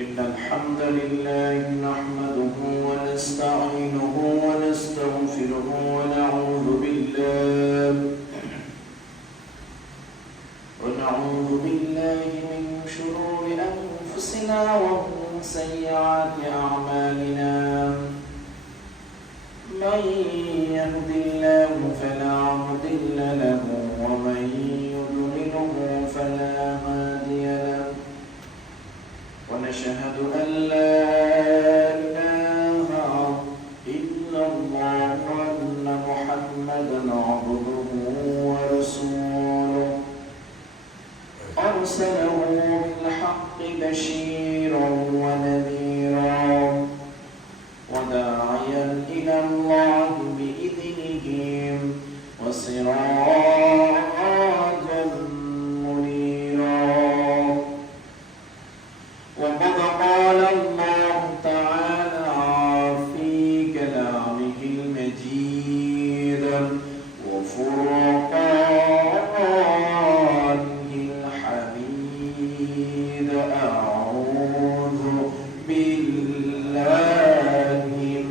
إن الحمد لله نحمده ونستعينه ونستغفره ونعوذ بالله من شرور أنفسنا ومن سيئات أعمالنا من يهد الله فلا مضل له ومن يضلله فلا هادي له ونشهد أن لا إله إلا الله وأن محمدا عبده ورسوله أرسله بالحق بشيرا ونذيرا وداعيا إلى الله بإذنه وسراجا منيرا. وقد قال الله تعالى في كلامه المجيد وفرقانه الحميد: أعوذ بالله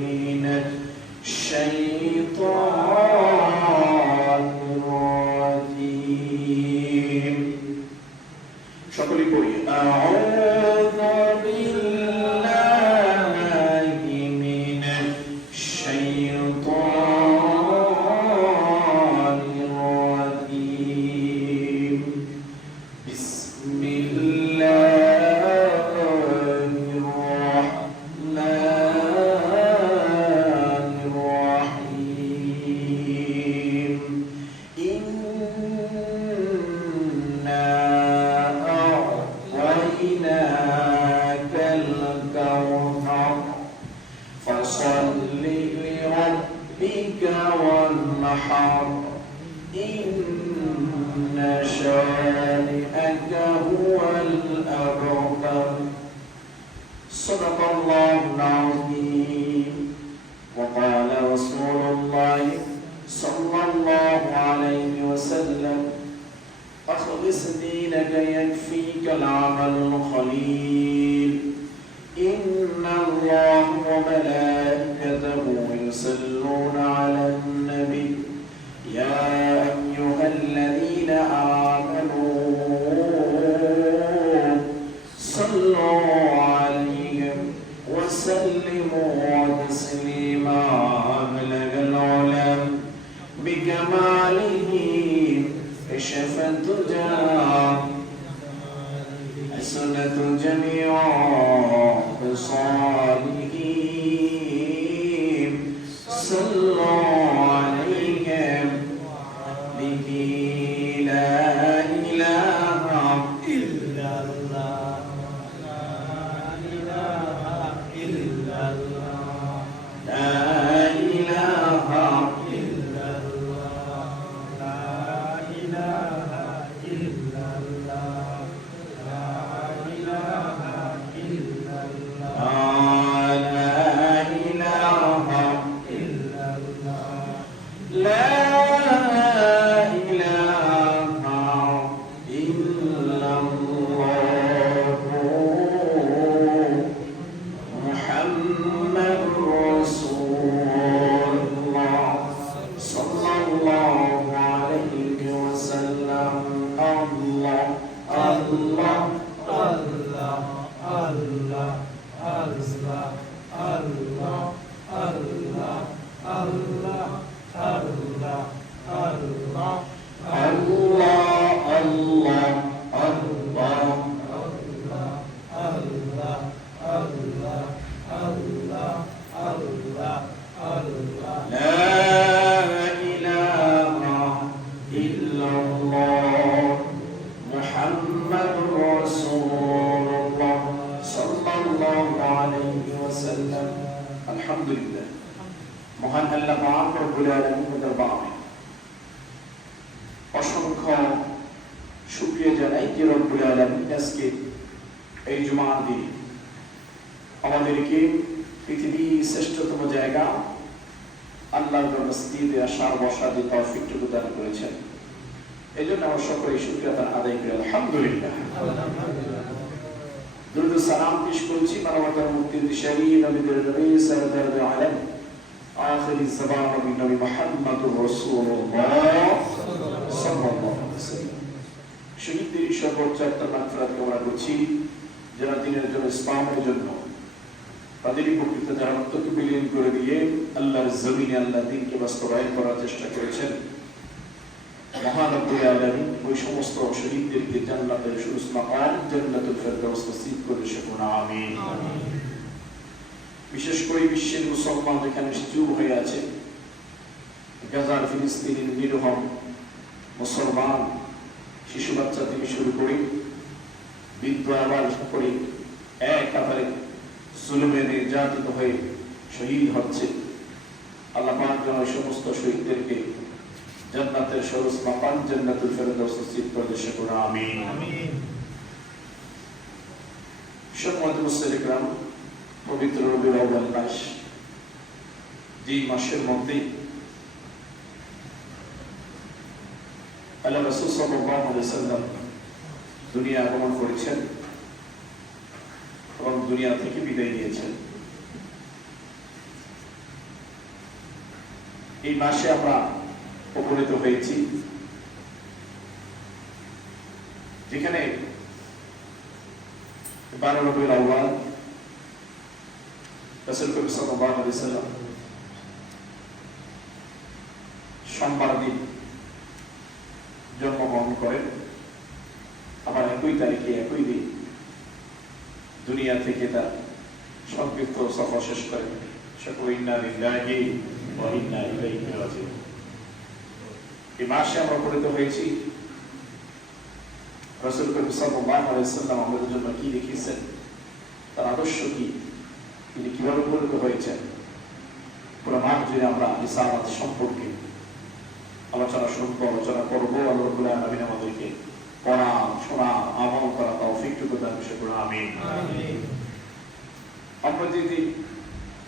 من الشيطان الرجيم. সকলে পড়ি أعوذ بالله من الشيطان الرجيم. بسم الله الرحمن الرحيم. إنا أعطيناك الكوثر فصل لربك وانحر إن شانئك هو الأبتر. صدق الله العظيم. وقال رسول الله صلى الله عليه وسلم: أخلص دينك يكفيك العمل الخليل. إن الله وملائكته يصلون على النبي يا أيها الذين آمنوا صلوا عليه وسلموا تسليما. أبلغ العلم بكماله كشف الدجى حسنة جميع خصاله. صلوا عليه به لا إله إلا الله لا إله إلا الله لا إله إلا الله لا إله إلا الله لا إله إلا الله لا إله إلا الله لا إله إلا الله محمد رسول الله صلى الله عليه وسلم. الله الله الله الله الله الله الله الله الله الله الله الله لا إله إلا الله محمد رسول الله صلى الله عليه وسلم. الحمد لله. মহান আল্লাহ পাক রব্বুল আলামিনের দরবারে অসংখ্য শুকরিয়া জানাই যে রব্বুল আলামিন আজকে এই জুমার দিনে আমাদেরকে পৃথিবীর শ্রেষ্ঠতম জায়গা আল্লাহর মসজিদে আসার বসার যে তৌফিকটুকু দান করেছেন, এই জন্য আমরা সকলে শুকরিয়া তার আদায় করি আলহামদুলিল্লাহ। দুরূদ ও সালাম পেশ করছি মানবতার মুক্তির দিশারি নবীদের নবী সরদার আলম আখির জামান নবী মুহাম্মদুর রাসূলুল্লাহ সাল্লাল্লাহু আলাইহি ওয়াসাল্লাম। শহীদদের সর্বোচ্চ মাগফিরাত কামনা করছি, যারা দিনের জন্য, ইসলামের জন্য তাদেরই বক্তৃতা যারা অন্তকে বিলীন করে দিয়ে আল্লাহর জমিনে আল্লাহ দ্বীনকে বাস্তবায়ন করার চেষ্টা করেছেন। মহান রব্বুল আলামিন ওই সমস্ত শহীদদেরকে জান্নাতের সুরুজ মাকাম জান্নাতুল ফেরদাউস নসিব করে সকল আমিন। বিশেষ করে বিশ্বের মুসলমান যেখানে চুপ হয়ে আছে, গাজার ফিলিস্তিনের নিরীহ মুসলমান শিশু বাচ্চা থেকে শুরু করে বৃদ্ধ আবার করে এক কাতারে জুলুমে নির্যাতিত হয়ে শহীদ হচ্ছে। আল্লাহ পাক যেন ওই সমস্ত শহীদদেরকে জান্নাতের সরস মাকাম জান্নাতুল ফেরদাউস নসিব করে সকল আমিন। সম্মানিত মুসলিম کرام, পবিত্র রবিউল আউয়াল মাস, যে মাসের মধ্যে আল্লাহ রাসূল সাল্লাল্লাহু আলাইহি ওয়াসাল্লাম দুনিয়া আগমন করেছেন এবং দুনিয়া থেকে বিদায় নিয়েছেন। এই মাসে আমরা উপনীত হয়েছি, যেখানে 12 রবিউল আউয়াল রাসূল করিম সাল্লাল্লাহু আলাইহি ওয়াসাল্লাম সোমবার দিন জন্মগ্রহণ করেন। আবার একই তারিখে একই দিন দুনিয়া থেকে তার সংক্ষিপ্ত সফর শেষ করেন। সকল ইন্না লিল্লাহি ওয়া ইন্না ইলাইহি রাজিউন। এই মাসে আমরা উপনীত হয়েছি, রাসূল করিম সাল্লাল্লাহু আলাইহি ওয়াসাল্লাম আমাদের জন্য কি লিখেছেন, তার আদর্শ কি, তিনি কিভাবে উপনীত হয়েছেন, পুরো মাস জুড়ে আমরা রিসালাত সম্পর্কে আলোচনা শুনবো, আলোচনা করবো। আল্লাহ রাব্বুল আলামিন আমাদেরকে পড়া, শোনা, আমল করা তৌফিক দান করুন, আমিন। আমরা যদি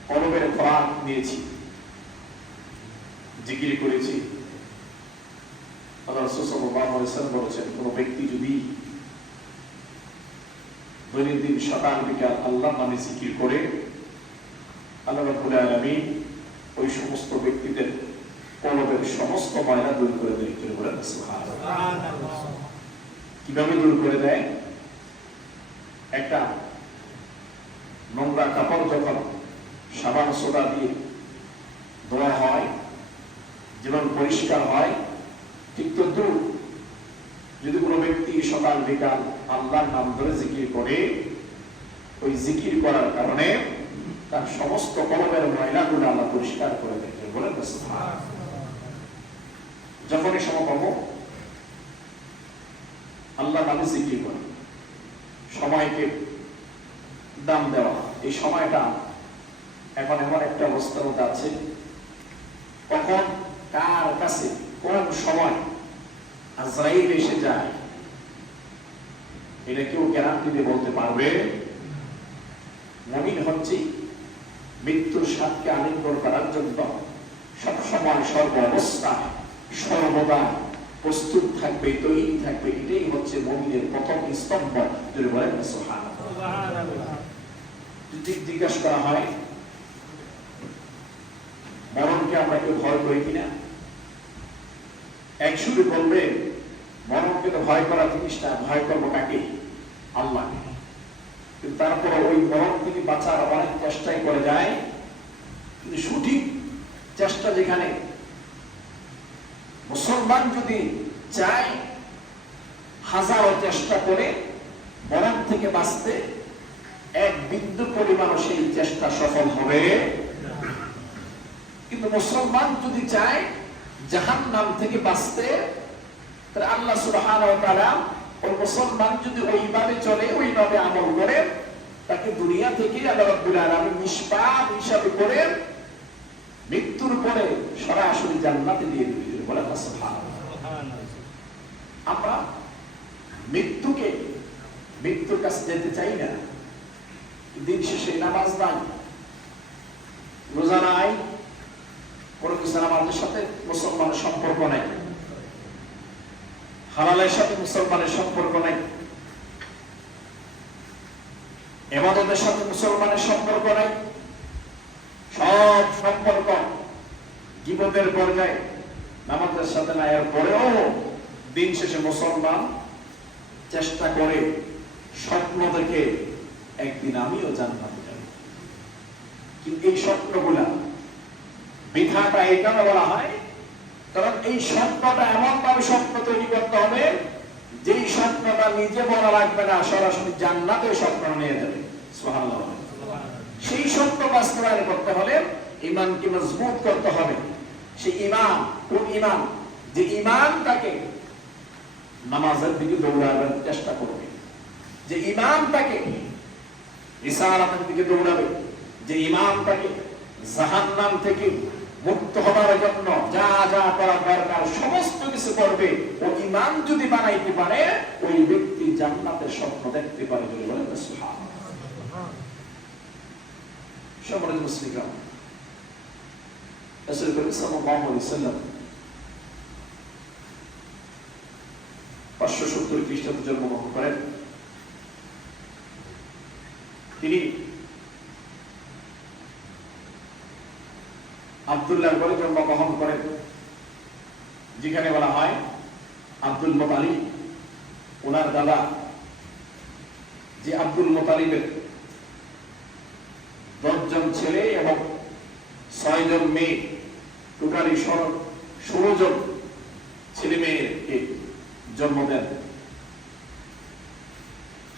কলবের কোরআন নিয়েছি, জিকির করেছি, আল্লাহ রাসূল সাল্লাল্লাহু আলাইহি ওয়াসাল্লাম বলেছেন, কোন ব্যক্তি যদি দৈনন্দিন সকাল বিকাল আল্লাহর নামে জিকির করে, আল্লাহ রাব্বুল আলামিন ওই সমস্ত ব্যক্তিদের কলবের সমস্ত ময়লা দূর করে দেয়। সুবহানাল্লাহ। কিভাবে দূর করে দেয়? একটা নোংরা কাপড় যখন সাবান সোডা দিয়ে ধোয়া হয়, যেমন পরিষ্কার হয়, ঠিক তো যদি কোনো ব্যক্তি সকাল বিকাল আল্লাহর নাম ধরে জিকির করে, ওই জিকির করার কারণে তার সমস্ত কলবের ময়লাগুলো আল্লাহ পরিষ্কার করে দেয়। বলেন সুবহানাল্লাহ। যখনই সময় পাবো আল্লাহ নামে জিকির করে, সময়কে দাম দেওয়া। এই সময়টা এখন এমন একটা অবস্থার মধ্যে আছে, কখন কার কাছে কোন সময় আজরাইল এসে যায় এটা কেউ গ্যারান্টি দিয়ে বলতে পারবে? মুমিন হচ্ছে মৃত্যুর স্বাদকে আলিঙ্গন করার জন্য সবসময় সর্ব অবস্থায় সর্বদা প্রস্তুত থাকবে, তৈরি থাকবে। এটাই হচ্ছে মুমিনের প্রথম স্তম্ভ। যদি বলেন সুবহানাল্লাহ। যদি জিজ্ঞাসা করা হয় মরণকে আমরা কেউ ভয় করি কিনা, এক সুরে বলবে মরণকে তো ভয় করা জিনিসটা, ভয় করবো কাকে? আল্লাহকে। কিন্তু তারপর ওই মরণ থেকে বাঁচার অনেক চেষ্টাই করে যায়, কিন্তু সঠিক চেষ্টা যেখানে মুসলমান যদি চায় হাজারো চেষ্টা করে মরণ থেকে বাঁচতে, এক বিন্দু পরিমাণ সেই চেষ্টা সফল হবে। কিন্তু মুসলমান যদি চায় জাহান্নাম থেকে বাঁচতে, তাহলে আল্লাহ সুবহানাহু ওয়া তাআলা ওই মুসলমান যদি ওইভাবে চলে, ওইভাবে আমল করে, তাকে দুনিয়া থেকে আল্লাহ রাব্বুল আলামিন নিষ্পাপ হিসাবে করে মৃত্যুর পরে সরাসরি জান্নাতে দিয়ে দিবেন। বলেন সুবহানাল্লাহ। আমরা মৃত্যুর কাছে যেতে চাই না। দিন শেষে নামাজ নাই, রোজা নাই, কোনো কিছু আমাদের সাথে মুসলমানের সম্পর্ক নাই, হালালের সাথে মুসলমানের সম্পর্ক নাই। ইবাদতের সাথে মুসলমানের সম্পর্ক নাই, সব সম্পর্ক গীবতের পর্যায়ে, নামাজের সাথে না। এরপরেও দিন শেষে মুসলমান চেষ্টা করে স্বপ্ন দেখে একদিন আমিও জান্নাতে যাব। কিন্তু এই স্বপ্নগুলা বিধাটা এই কারণে বলা হয়, কারণ এই স্বপ্নটা এমন ভাবে স্বপ্ন তৈরি করতে হবে যেই স্বপ্নটা নিজে বলা লাগবে না, সরাসরি জান্নাতে স্বপ্ন নিয়ে যাবে। সুবহানাল্লাহ। সেই স্বপ্ন বাস্তবায়ন করতে হলে ঈমানকে মজবুত করতে হবে। সেই ঈমান কোন ঈমান? যে ঈমানটাকে নামাজের দিকে দৌড়াবার চেষ্টা করবে, যে ঈমানটাকে রিসালাতের দিকে দৌড়াবে, যে ঈমানটাকে জাহান্নাম থেকে মুক্ত হবার জন্য যা যা করা দরকার সমস্ত কিছু করবে। ও ঈমান যদি বানাইতে পারে, ওই ব্যক্তি জান্নাতের স্বপ্ন দেখতে পারে বলে বলেন সুবহানাল্লাহ। সম্মানিত মুসলিমরা, রাসূল করিম সাল্লাল্লাহু আলাইহি ওয়াসাল্লাম 570 খ্রিস্টাব্দে জন্মগ্রহণ করেন। তিনি আব্দুল্লাহ ঘরে জন্মগ্রহণ করেন, যেখানে বলা হয় আব্দুল মুতালিব ওনার দাদা, যে আব্দুল মুতালিবের 10 জন ছেলে এবং 6 জন মেয়ে, টোটালি 16 জন ছেলে মেয়েকে জন্ম দেন।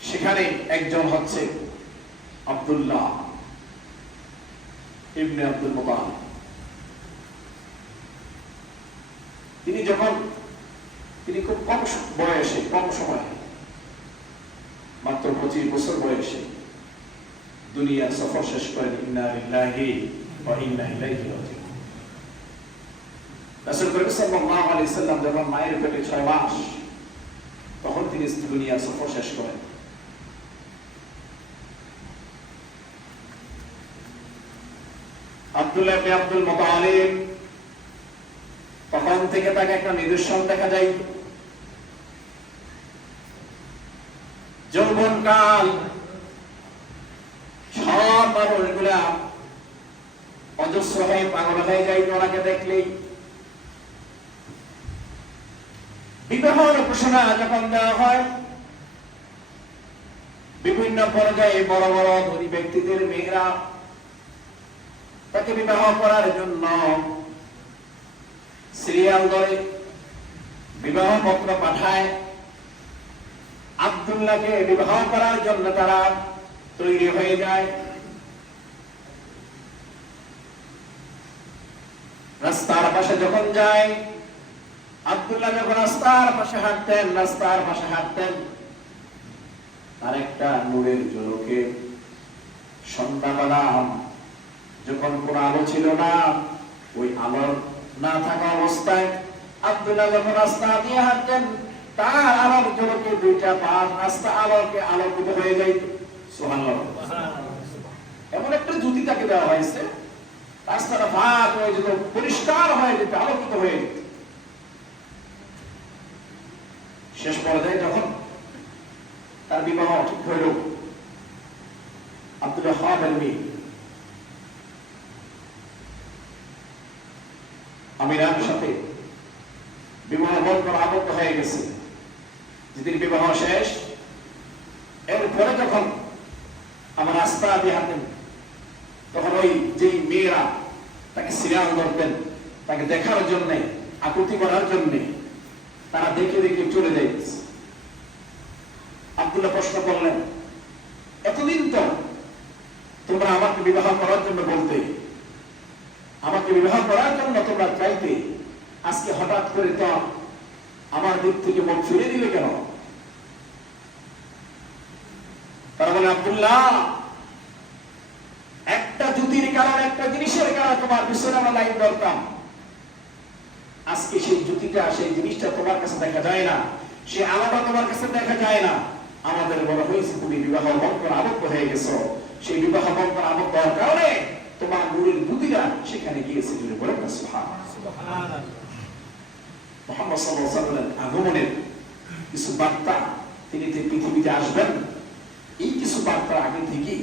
সেখানে একজন হচ্ছে আব্দুল্লাহ ইবনে আব্দুল মুতালিব। তিনি খুব কম বয়সে, কম সময়ে, মাত্র 25 বছর বয়সে দুনিয়ার সফর শেষ করেন। ইন্না লিল্লাহি ওয়া ইন্না ইলাইহি রাজিউন। রাসূল করিম সাল্লাল্লাহু আলাইহি ওয়াসাল্লাম যখন মায়ের পেটে 6 মাস, তখন তিনি দুনিয়ার সফর শেষ করেন। আব্দুল্লাহ ইবনে আব্দুল মুতালিব তখন থেকে তাকে একটা নিদর্শন দেখা যায়। যৌবনকাল সব মানুষগুলা অজস্র হয়ে পাগল হয়ে যায় ওনাকে দেখলেই। বিবাহের ঘোষণা যখন দেওয়া হয়, বিভিন্ন পর্যায়ে বড় বড় ধনী ব্যক্তিদের মেয়েরা তাকে বিবাহ করার জন্য সিরিয়াল ধরে বিবাহ পত্র পাঠায়। আব্দুল্লাহকে বিবাহ করার জন্য তারা তৈরি হয়ে যায়। রাস্তার পাশে যখন যায়, আব্দুল্লাহ যখন রাস্তার পাশে হাঁটতেন, তার একটা নূরের ঝলকে সন্ধ্যাবেলা যখন কোন আলো ছিল না, ওই আলো না থাকা অবস্থায় আব্দুল্লাহ যখন রাস্তা দিয়ে হাঁটতেন, তার আলোর ঝলকে দুইটা পা রাস্তা আলোকে আলোকিত হয়ে যাইত। সুবহানাল্লাহ। এমন একটা জ্যোতি তাকে দেওয়া হয়েছে, রাস্তাটা ফাঁক হয়ে যেত, পরিষ্কার হয়ে যেত, আলোকিত হয়ে যেত। শেষ পর্যায়ে যখন তার বিবাহ ঠিক হইল, আব্দুল্লাহ আমিরার সাথে বিবাহ বন্ধন আবদ্ধ হয়ে গেছে। যেদিন বিবাহ শেষ, এরপরে যখন আমার রাস্তা দিয়ে হাঁটেন, তখন ওই যে মেয়েরা তাকে সিরিয়াল ধরতেন, তাকে দেখার জন্য, আকুতি করার জন্য, তারা দেখে দেখে চলে যাইতেছে। আব্দুল্লাহ প্রশ্ন করলেন, এতদিন তো তোমরা আমাকে বিবাহ করার জন্য বলতে, আমাকে বিবাহ করার জন্য তোমরা চাইতে, আজকে হঠাৎ করে তো আমার দিক থেকে মুখ ফিরে দিলে কেন? তারা বলে, আব্দুল্লাহ, একটা জ্যোতির কারণ, একটা জিনিসের কারণ তোমার পিছনে আমরা লাইন ধরতাম। আজকে সেই জ্যোতিটা, সেই জিনিসটা তোমার কাছে দেখা যায় না, সে আলোটা তোমার কাছে দেখা যায় না। আমাদের বলা হয়েছে তুমি বিবাহ বন্ধন আবদ্ধ হয়ে গেছো। সেই বিবাহ বন্ধন আবদ্ধ হওয়ার কারণে তোমার নূরের জ্যোতিটা সেখানে গিয়েছে। বলেন না সুবহানাল্লাহ। মুহাম্মদ সাল্লাল্লাহু আলাইহি ওয়াসাল্লাম আগমনের কিছু বার্তা, তিনি পৃথিবীতে আসবেন এই কিছু বার্তা আগে থেকেই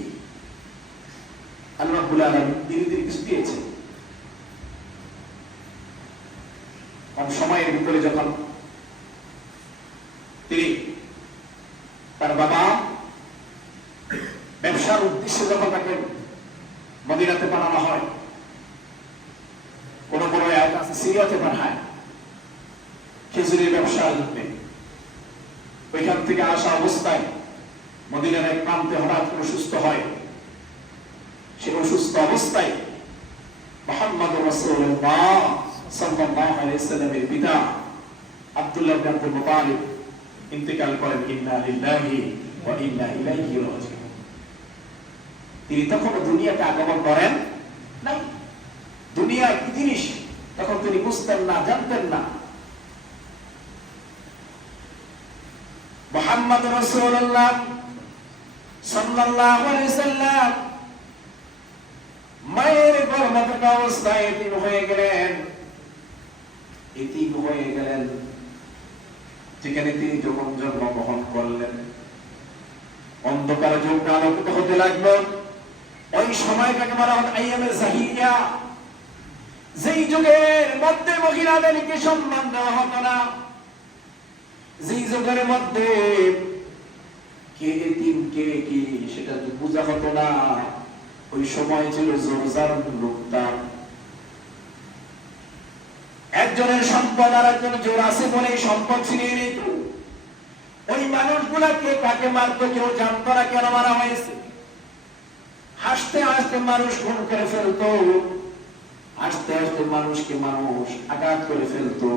আল্লাহ রাব্বুল আলামিন ধীরে ধীরে কিছু দিয়েছেন। কম সময়ের ভিতরে যখন তিনি তার বাবা ব্যবসার উদ্দেশ্যে যখন তাকে মদিনাতে পাঠানো হয়, কোন কোন আছে সিরিয়াতে পাঠায় খেজুরের ব্যবসার জন্য, ওইখান থেকে আসা অবস্থায় মদিনার এক প্রান্তে হঠাৎ করে সুস্থ হয়। সে অসুস্থ অবস্থায় মুহাম্মদ রাসূলুল্লাহ সাল্লাল্লাহু আলাইহি ওয়াসাল্লামের পিতা আব্দুল্লাহ ইবনে আব্দুল মুত্তালিব ইন্তেকাল করেন। ইন্না লিল্লাহি ওয়া ইন্না ইলাইহি রাজিউন। তিনি তখন দুনিয়াতে আগমন করেন নাই, দুনিয়া কি জিনিস তখন তিনি বুঝতেন না, জানতেন না। মুহাম্মদ রাসূলুল্লাহ সাল্লাল্লাহু আলাইহি ওয়াসাল্লাম মায়ের গর্ভে থাকা অবস্থায় এতিম হয়ে গেলেন। এতিম হয়ে গেলেন যেখানে তিনি যখন জন্মগ্রহণ করলেন, অন্ধকার যুগ আলোকিত হতে লাগলো। ওই সময়টাকে বলা হয় আইয়ামে জাহিলিয়া, যেই যুগের মধ্যে মহিলাদেরকে সম্মান দেওয়া হতো না, যেই যুগের মধ্যে কে এতিম কে কি সেটা বোঝা হতো না। ওই সময় ছিল জোরজার লোকদান, একজনের সম্পদ আর একজন জোর আছে বলে সম্পদ ছিনিয়ে নিত। ওই মানুষগুলাকে কাকে মারতো কেউ জানতো না কেন মারা হয়েছে। হাসতে হাসতে মানুষ খুন করে ফেলতো, হাসতে হাসতে মানুষকে মানুষ আঘাত করে ফেলতো।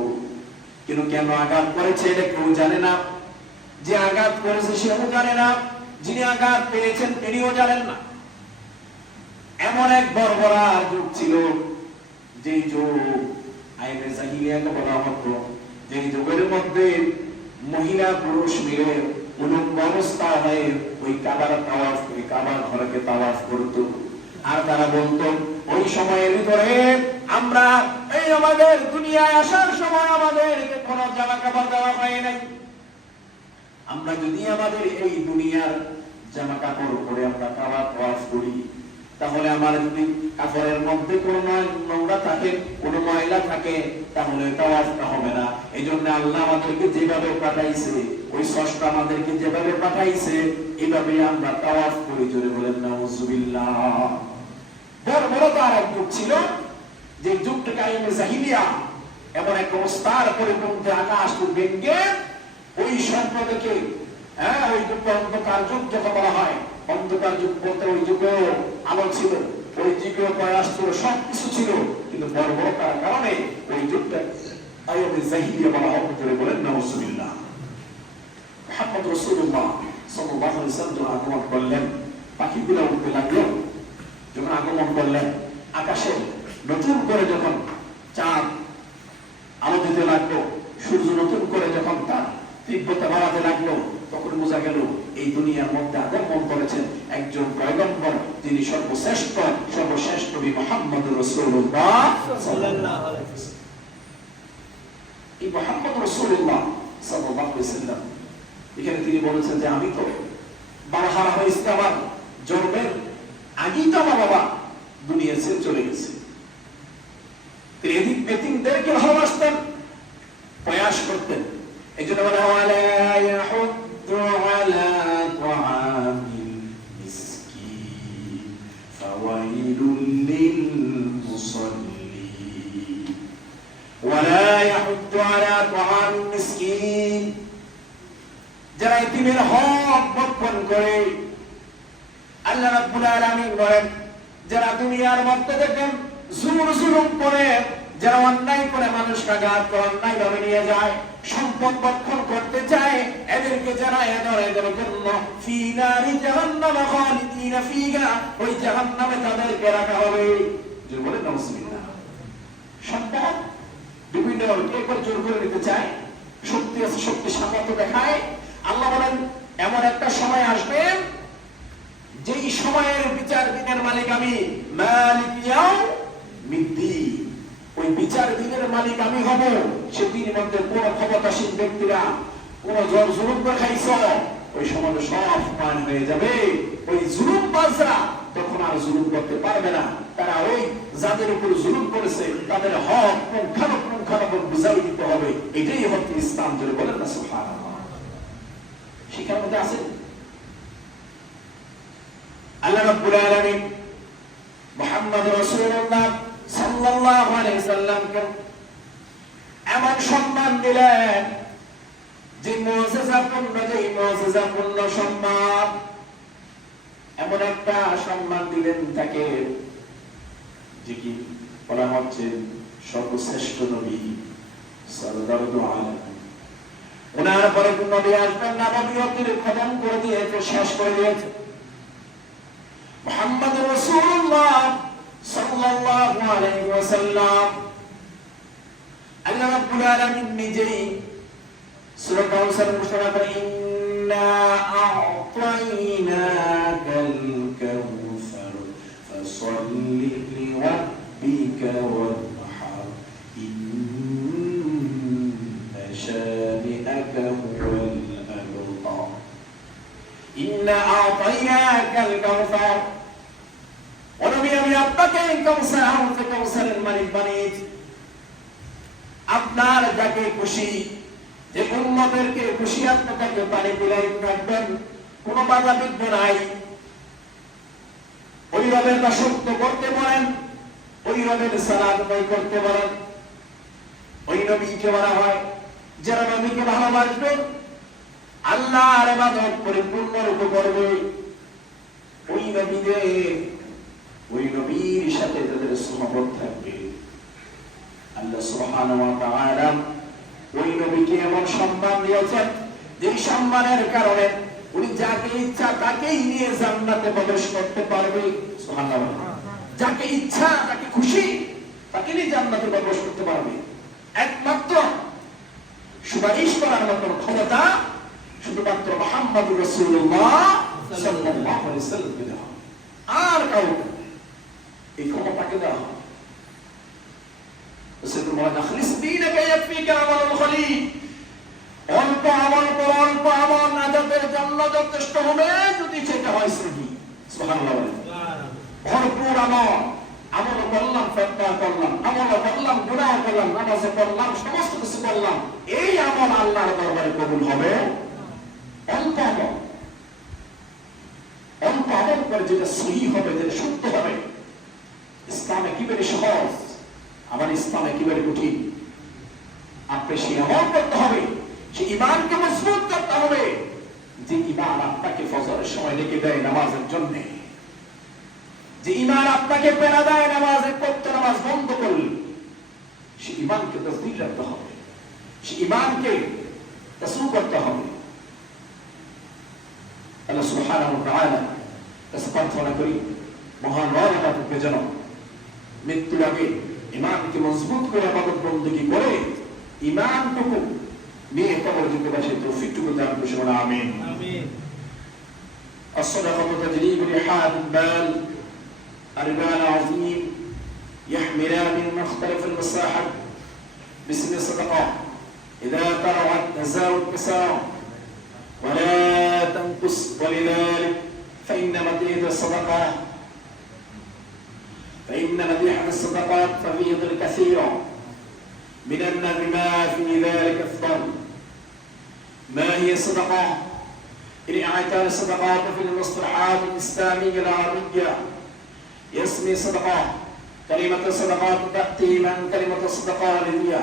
কিন্তু কেন আঘাত করেছে এটা কেউ জানে না, যে আঘাত করেছে সেও জানে না, যিনি আঘাত পেয়েছেন তিনিও জানেন না। এমন এক বর্বরা যুগ ছিল, যেই যুগ আইয়ামে জাহিলিয়াকে বলা হতো, যেই যুগের মধ্যে মহিলা পুরুষ মিলে উলঙ্গ অবস্থা হয়ে ওই কাবার তাওয়াফ, ওই কাবার ঘরকে তাওয়াফ করত। আর তারা বলতো ওই সময়ের ভিতরে আমরা এই আমাদের দুনিয়ায় আসার সময় আমাদেরকে কোনো জামা কাপড় দেওয়া হয় নাই। আমরা যদি আমাদের এই দুনিয়ার জামা কাপড় পরে আমরা কাবা তাওয়াফ করি, তাহলে আমার যদি কাপড়ের মধ্যে কোনো নোংরা থাকে, কোনো ময়লা থাকে, তাহলে তাওয়াফটা হবে না। এই জন্য আল্লাহ আমাদেরকে যেভাবে পাঠাইছে, ওই স্রষ্টা আমাদেরকে যেভাবে পাঠাইছে, এইভাবে আমরা তাওয়াফ করি। জোরে বলেন নাউজুবিল্লাহ। বর্বরতা আর এক যুগ ছিল, যে যুগটাকে আইয়ামে জাহিলিয়া, এমন এক অবস্থার পরিপন্থী আকাশ ভেঙে ওই সম্পদকে, ওই যুগকে অন্ধকার যুগ যখন বলা হয়, অন্ধকার যুগ বলতে ওই যুগে আলো ছিল, ওই যুগে প্রয়াস ছিল, সবকিছু ছিল, কিন্তু বর্বরতার কারণে ওই যুগটা আইয়ামে জাহিলিয়া বলা হয়। জোরে বলেন নাউজুবিল্লাহ। মুহাম্মদ রাসূলুল্লাহ সাল্লাল্লাহু আলাইহি ওয়াসাল্লাম আগমন করলেন, পাখিগুলো উঠতে লাগলো। যখন আগমন করলেন, আকাশে নতুন করে যখন চাঁদ আলো দিতে লাগলো, সূর্য নতুন করে যখন তার তীব্রতা বাড়াতে লাগলো, তখন বোঝা গেল এই দুনিয়ার মধ্যে আগমন করেছেন একজন পয়গম্বর, যিনি সর্বশ্রেষ্ঠ নবী মুহাম্মদ রাসূলুল্লাহ সাল্লাল্লাহু আলাইহি ওয়াসাল্লাম। এই মুহাম্মদ রাসূলুল্লাহ সাল্লাল্লাহু আলাইহি ওয়াসাল্লাম এখানে তিনি বলেছেন যে আমি তো বারহারা হয়েছি, আমার জন্মের আগেই তো আমার বাবা দুনিয়া ছেড়ে চলে গেছে। তিনি এতিমদেরকে ভালোবাসতেন, প্রয়াস করতেন। এই জন্য বলা ওয়ালা ইয়াহুদ্দু আলা তাআমিল মিসকিন ফাওয়াইলুল লিল মুসাল্লিন। ওয়ালা ইয়াহুদ্দু আলা তাআমিল মিসকিন, যারা এতিমের হক ভক্ষণ করে, আল্লাহ রাব্বুল আলামিন বলেন, যারা দুনিয়ার মধ্যে দেখেন জুলুম করে, যারা অন্যায় করে মানুষকে আঘাত করে, অন্যায় ভাবে নিয়ে যায়, সম্পদ ভক্ষণ করতে চায়, এদেরকে যারা এদের জন্য ফি নারি জাহান্নাম খালিদিনা ফিহা, ওই জাহান্নামে তাদেরকে রাখা হবে। যে বলে নাউজুবিল্লাহ। সম্পদ বিভিন্ন কে জোর করে নিতে চায়, শক্তি আছে, শক্তি সামর্থ্য দেখায়। আল্লাহ বলেন এমন একটা সময় আসবে, যেই সময়ের বিচার দিনের মালিক আমি, মালিক ইয়াউমিদ্দিন, ওই বিচার দিনের মালিক আমি হব। সেদিনের মধ্যে কোন ক্ষমতাসীন ব্যক্তিরা কোন জোর জুলুম করে খাইছ, ওই সমাজে সব সমান হয়ে যাবে। ওই জুলুম বাজরা তখন আর জুলুম করতে পারবে না। তারা ওই যাদের উপর জুলুম করেছে তাদের হক পুঙ্খানুপুঙ্খানুপুঙ্খ বুঝাই দিতে হবে। এটাই হচ্ছে ইসলাম। ধরে বলেন না সুবহানাল্লাহ। শিক্ষার মধ্যে আছে আল্লাহ রাব্বুল আলামিন মুহাম্মদ রাসূলুল্লাহ সাল্লাল্লাহু আলাইহি সাল্লামকে এমন সম্মান দিলেন যে মুজিজাপূর্ণ সম্মান, এমন একটা সম্মান দিলেন তাকে যে কি বলা হচ্ছে সর্বশ্রেষ্ঠ নবী সাল্লাল্লাহু আলাইহি। ওনার পরে কোন নবী আসবেন না, নবীয়তের খতম করে দিয়েছে, শেষ করে দিয়েছে। মুহাম্মদ রাসূলুল্লাহ সাল্লাল্লাহু আলাইহি ওয়াসাল্লাম আল্লাহ রাব্বুল আলামিন নিজেই সূরা কাউসার ঘোষণা করে, ইন্না আ'তাইনাকাল কাউসার ফাসাল্লি লিরাব্বিকা ওয়ানহার ইন্না শানি'আকা হুয়াল আবতার। ইন্না আ'তাইনাকাল কাউসার, ও নবী আমি আপনাকে কাউসারের মালিক বানিয়েছি। আপনার যাকে খুশি, যে উম্মতেরকে খুশি আপনাকে পানি পিলাই রাখবেন, কোন বাধা বিঘ্ন নাই। ওই রবের দাসত্ব করতে পারেন, ওই রবের সালাত আদায় করতে পারেন। ওই নবীকে বলা হয় যারা নবীকে ভালোবাসবে, আল্লাহর ইবাদত পরিপূর্ণ রূপে করবে, ওই নবীর সাথে তাদের সুহবত থাকবে। আল্লাহ সুবহানাহু ওয়া তাআলা ওই নবীকে এমন সম্মান দিয়েছেন যে সম্মানের কারণে উনি যাকে ইচ্ছা তাকেই নিয়ে জান্নাতে প্রবেশ করতে পারবে। সুবহানাল্লাহ। যাকে ইচ্ছা, যাকে খুশি তাকে নিয়ে জান্নাতে প্রবেশ করতে পারবে। একমাত্র সুপারিশ করার মতো ক্ষমতা শুধুমাত্র মুহাম্মদুর রাসূলুল্লাহ সাল্লাল্লাহু আলাইহি ওয়াসাল্লামকে দেওয়া, আর কাউকে এই ক্ষমতাকে দেওয়া হয়। অল্প আমল করো, অল্প আমল নাজাতের জন্য যথেষ্ট হবে, যদি সেটা হয় সহি। সুবহানাল্লাহ। ভরপুর আমল করলাম, ফতোয়া করলাম, আমল করলাম, গুনাহ করলাম, নামাজ করলাম, সমস্ত কিছু করলাম, এই আমল আল্লাহর দরবারে কবুল হবে। অল্প আমল করে যেটা সহি হবে, যেটা সত্য হবে। ইসলাম একেবারে সহজ, আমার ইসলাম একেবারে কঠিন। আপনি সেই আমল করতে হবে, সেই ঈমানকে মজবুত করতে হবে যে ঈমান আপনাকে ফজরের সময় ডেকে দেয় নামাজের জন্য, যে ঈমান আপনাকে প্রেরণা দেয় নামাজে পড়তে, নামাজ বন্ধ করলে সেই ঈমানকে তাসদীক রাখতে হবে, সেই ঈমানকে তাসু করতে হবে। আল্লাহ সুবহানাহু ওয়া তাআলা কাছে প্রার্থনা করি মহান রব আমাদেরকে যেন মৃত্যুর আগে ঈমানকে মজবুত করে ইবাদত বندگی করে ঈমানটুকু নিয়ে কবর যেতে পারে সেই তৌফিকটুকু দান করুন। আমিন আমিন। الصدقة تجليب رحاب البال، الربال عظيم يحملان من مختلف المصاحب باسم الصدقة، إذا طرعت تزاوت كسار ولا تنقص، ولذلك فإن مديح الصدقات تفيض الكثير من أن بما في ذلك أفضل. ما هي الصدقة؟ إعطاء الصدقات في المصطلحات الإسلامية العربية يسمي صدقة. كلمة الصدقات تأتي من كلمة الصدقة العربية.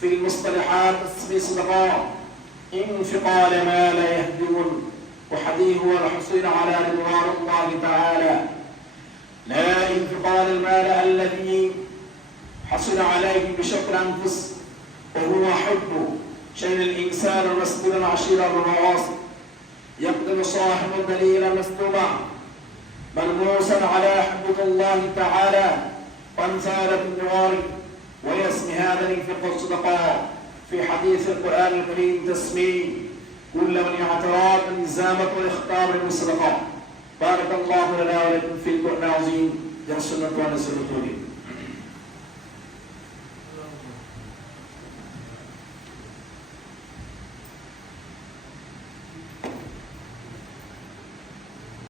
في المصطلحات تسمي صدقة انفقال ما لا يهدم، وحديه هو الحصول على رضوان الله تعالى، لا انفقال المال الذي حصل عليه بشكل أنفس وهو حب شيء الإنسان المسؤول العشيرة بالمعاصي، يقدم صاحب دليلا مسلوبا ملموسا على حبة الله تعالى وامثالة النوار، ويسمي هذا الانفاق الصدقة في حديث القرآن الكريم تسميه كل من اعتراض النزامة والاختار بالصدقة. بارك الله لنا ولكم في القرآن العظيم. يا سنة ونسل